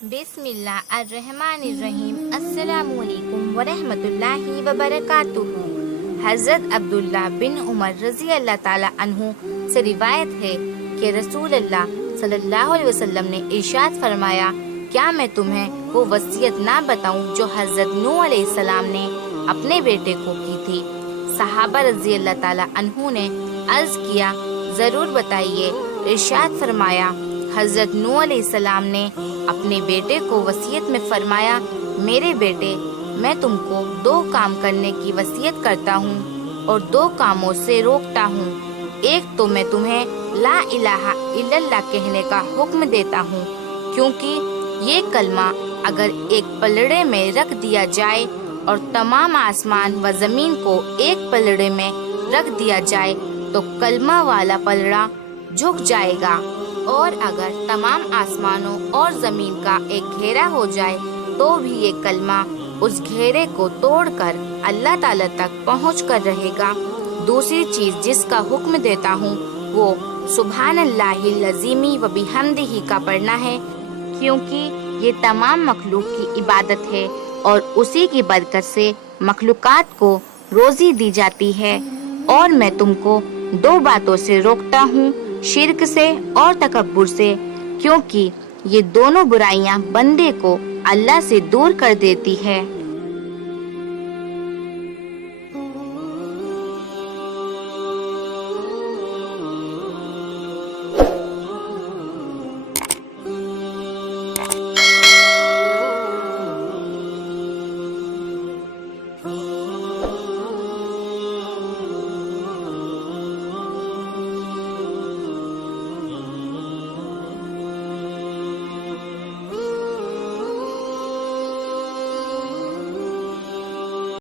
बिस्मिल्लाहिर्रहमानिर्रहीम। अस्सलामु अलैकुम वरहमतुल्लाहि वबरकातुहू। हज़रत अब्दुल्लाह बिन उमर रज़ी अल्लाह ताला अन्हु से रिवायत है कि रसूल अल्लाह सल्लल्लाहु अलैहि वसल्लम ने इरशाद फरमाया, क्या मैं तुम्हें वो वसीयत ना बताऊं जो हज़रत नूह अलैहिस्सलाम ने अपने बेटे को की थी। सहाबा रज़ी अल्लाह ताला अन्हु ने अर्ज़ किया, ज़रूर बताइए। इरशाद फरमाया, हज़रत नूह अलैहिस्सलाम ने अपने बेटे को वसीयत में फरमाया, मेरे बेटे, मैं तुमको 2 काम करने की वसीयत करता हूँ और 2 कामों से रोकता हूँ। एक तो मैं तुम्हें ला इलाहा इल्लल्लाह कहने का हुक्म देता हूँ, क्योंकि ये कलमा अगर एक पलड़े में रख दिया जाए और तमाम आसमान व ज़मीन को एक पलड़े में रख दिया जाए तो कलमा वाला पलड़ा झुक जाएगा, और अगर तमाम आसमानों और ज़मीन का एक घेरा हो जाए तो भी ये कलमा उस घेरे को तोड़कर अल्लाह ताला तक पहुँच कर रहेगा। दूसरी चीज़ जिसका हुक्म देता हूँ वो सुब्हानल्लाहिल अज़ीमी व बिहम्दिही का पढ़ना है, क्योंकि ये तमाम मखलूक की इबादत है और उसी की बरकत से मखलूकात को रोज़ी दी जाती है। और मैं तुमको 2 बातों से रोकता हूँ, शिर्क से और तकब्बुर से, क्योंकि ये दोनों बुराइयां बंदे को अल्लाह से दूर कर देती है।